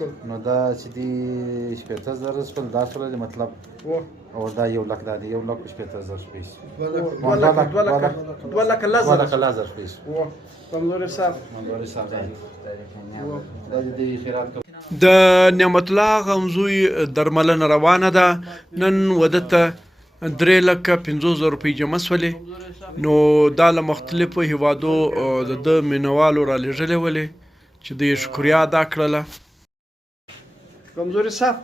نو دا چې دی 15000 شپل دا سره مطلب او دا 1 لک دا دی 1 لک 15000 پیس 2 لک لازر پیس غمزوی صاحب دا دی خیرات د نعمت الله غمزوی درملنه روانه ده نن ودته 3,50,000 روپۍ جمع سولې نو دا له مختلفو هیوادو د مینوالو را لېږلې ولې چې د شکریا ادا کړله غمزوی صاحب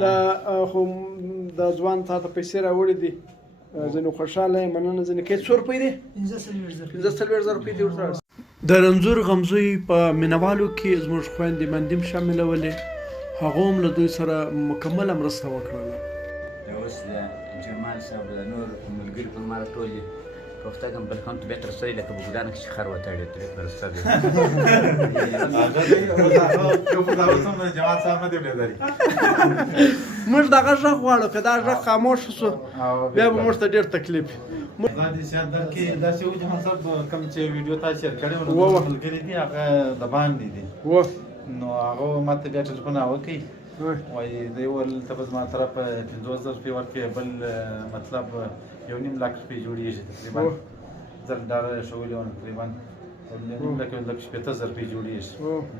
دا خو د ځوان تا ته پیسې راوړې دي ځینې خوشحاله یم مننه ځینې کې څو روپۍ دي 15,000 روپۍ دي ورته د رنځور غمزوی په مینوالو کې زموږ خویندې مندې هم شاملولې هغو هم له دوی سره مکمله مرسته وکړله اوس د جمال صاحب د نور ملګري په ماره ټول دي کوفته کوم بل کوم بهتر سړی لکه په ګودان کې چې خر وتاړي ترې مرسته دی جمال صاحب نه دی لري موږ دغه غږ غواړو که دا غږ خاموش شو بیا به موږ ته ډېر تکلیف دا د سیادت کې داسې و جمال صاحب کوم چې ویډیو تاسو شیر کړی و ملګري دي هغه د باندې دي نو هغه ماته بیا ټلیفون وکړي وایي دی ویل ته به زما طرف 50,000 روپۍ ورکړې بل مطلب 1.5 لک روپۍ جوړېږي تقریبا $1000 ښولي وو تقریبا 1,50,000 روپۍ جوړېږي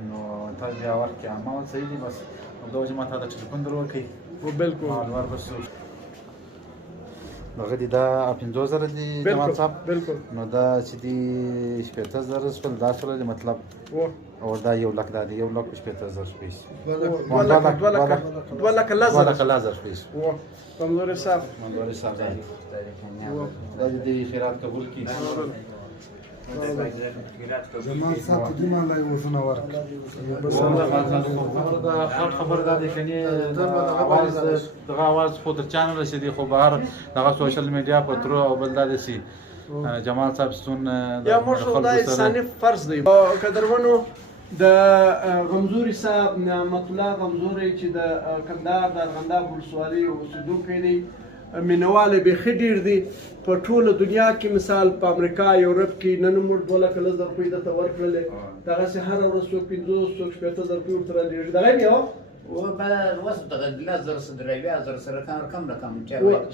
نو تا بیا ورکړې ما ویل صحیح دي بس همدا وجه ما تا د ټلیفون در وکړئ بلکل مالوار به شو هغه دي دا 50,000 دي جمال صاحب نو دا چې دي 150,000 شپل دا سره دي مطلب او دا 1 لک دا دی 1 لک 15000 پیس 2 لک لازر پیس غمزوی صاحب دا دی خیرات قبول کی جمال صاحب دې مالای وښنه ورک بس دا خبر دا دی کني اواز خو در چانل رسیدي خو بهر دغه سوشل میډیا په تر او بل دا سي جمال صاحب ستون یا موږ دا انساني فرض دی قدرمنو د غمزوی صاحب نعمت الله غمزوی چې د کندهار د ارغنداب ولسوالۍ اوسېدونکی دی مینهواله بیخي ډېر دي په ټوله دنیا کې مثال په امریکا یورپ کې نن موږ 2,00,000 روپۍ درته ورکړلې دغسې هره ورځ څوک 50,000 څوک 60,000 روپۍ ورته رالېږي دغه بیا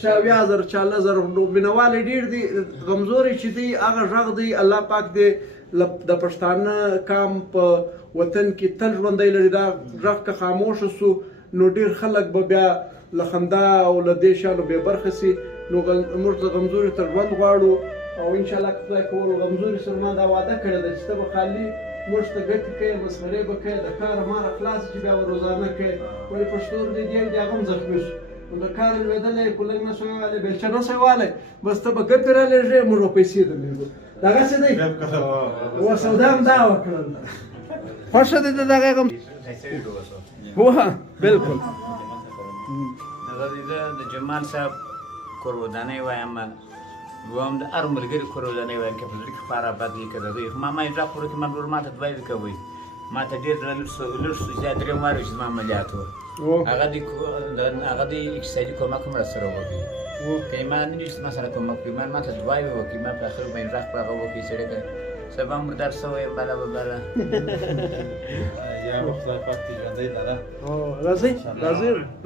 چا 80,000 چا 10,000 نو مینهواله ډېر دي غمزوی چې دی هغه غږ دی الله پاک دی د پښتانه قام په وطن کې تل ژوندی لري دا غږ که خاموشه سو نو ډېر خلک به بیا له خندا او له دې شیانو بې برخه سي نو موږ د غمزوی تر ژوند غواړو او انشاءالله که خدای کول غمزوی سره ما دا وعده کړې ده چې ته به خالي موږ ته ګټې کوې مسخرې به کوې د کاره ماره خلاص چې بیا به روزانه کوې ولې پښتور دی دی هغه هم زخمي شو نو د کار لوېدلی کولنګ نه سوی والی بیلچه نه سوی والی بس ته به ګپې رالېږې موږ به پیسې درلېږو دغسې دی و سودا هم دا وکړل خوښه دی د دغه غم بلکل د جمال صاحب کور ودانۍ وایم دوهم د هر ملګري کور ودانۍ وایم که په زړه کې خورا بد وي که د دوی ما غږ خورو کې ملګرو ما ته دوی کوئ ما ته ډېر لږ شو زیات 3 وارې چې زما عملیات و هغه د اقتصادي کومک هم راسره وکړي که ما نه وي چې ما سره کومک وکړي ما ته دوی وکړي ما په اخر باندې غږ په هغه وکړي سړی که سبا مردار شوی یم بله به بله یا به خدای پاک دې ژوندی لره راځئ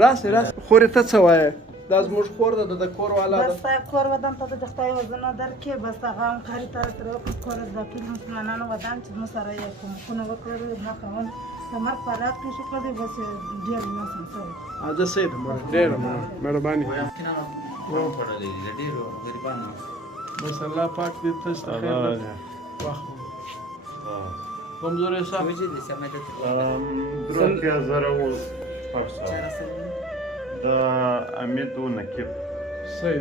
راسئ خورې ته څه وایې دا زموږ خور ده د کور والا ده بس کور ودان ته د خدای وزنه درکې بس هغه همکاري ته راته وکړو کور د ټول مسلمانانو ودان چې زموږ سره یې کومکونه وکړل ما خاوند د مرګ په رات کې شکر دی بس ډېر ناسم شوی زه څه یم ډېره مهرباني بس الله پاک دې تاسو ته خیر واخلو غمزوی صاحب 3,000 د امیدو نکیب صحیح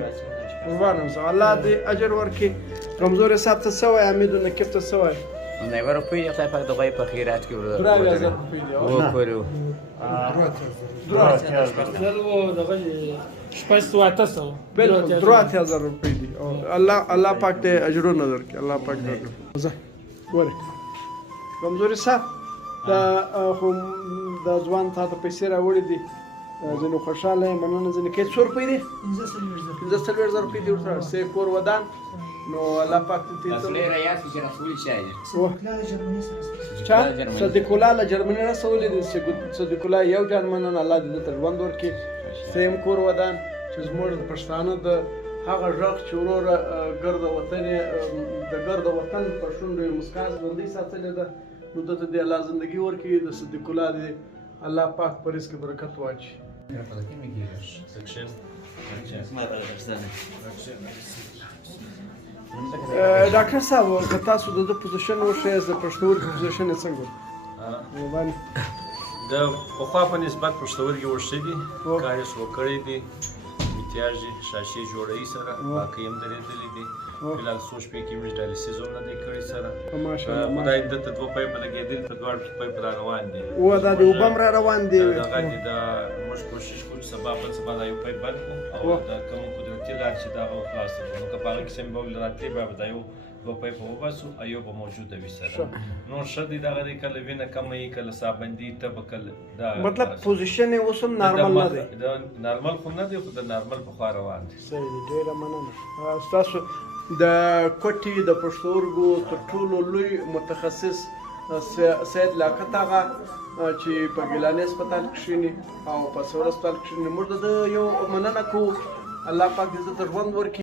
قربانم زه الله دې اجر ورکړي غمزوی صاحب ته څه وایي امیدو نکیب ته څه وایي 90 روپۍ خدای پاک د غوی په خیرات کې 3,000 روپۍ دي وکړو بلکل 3,000 روپۍ دي الله پاک دې اجرونه درکړي الله پاک دې زه ورې غمزوی صاحب دا خو د ځوان تا ته پیسې راوړې دي ځینې خوشحاله یم مننه ځینې کې څو روپۍ دي 15,000 روپۍ دي ورته کور ودان نو الله پاک دې اصلي ریاض کې رسول شاید چا صدیق الله له جرمني رسولې دي صدیق الله یو جرمن الله دې ته ژوند ورکړي سیم کور ودان چې زموږ د پښتانه د هغه غږ چې وروره ګرد وطن د ګرد وطن په شونډو یې مسکا ژوندۍ ساتلې ده نو دته دې الله زندګي ورکړي د صدیق الله دې الله پاک په رزق کې برکت واچي ډاکټر صاحب که تاسو د پوزیشن وښیئ د پښتورګي پوزیشن یې څنګه د پخوا په نسبت پښتورګي وښې دي کار یې شو کړی دی امتیاز یې شاشې جوړوي سره باقي هم درېدلي دي فلحال څو شپې کې موږ ډایلیسیس هم نه دی کړی سره خدای دلته دوه پایپه لګېدلي په دواړو کې پایپ را روان دي دا د اوبه هم را روان دي دغه دي دا موږ کوشش کوو چې سبا بل سبا دا یو پایپ بند کړو او د کوم قدرتي لار چې دا هغه خلاص کړو نو که په هغه کې سمبول راتلې به دا یو دوه پایپه وباسو ایو به موجوده وي سره نو ښه دی دغه دی کله وینه کمه وي کله سابندي تبه کله دا مطلب پوزیشن یې اوس هم نارمل نه دی نارمل خو نه دی خو د نارمل په خوا روان دی صحیح دی ډېره مننه ستاسو د کوټې د پښتورګو تر ټولو لوی متخصص سید لیاقت هغه چې په ګیلاني هسپتال کې کښېني او په څلور هسپتال کې کښېني موږ د یو مننه کوو الله پاک دې ته ژوند ورکړي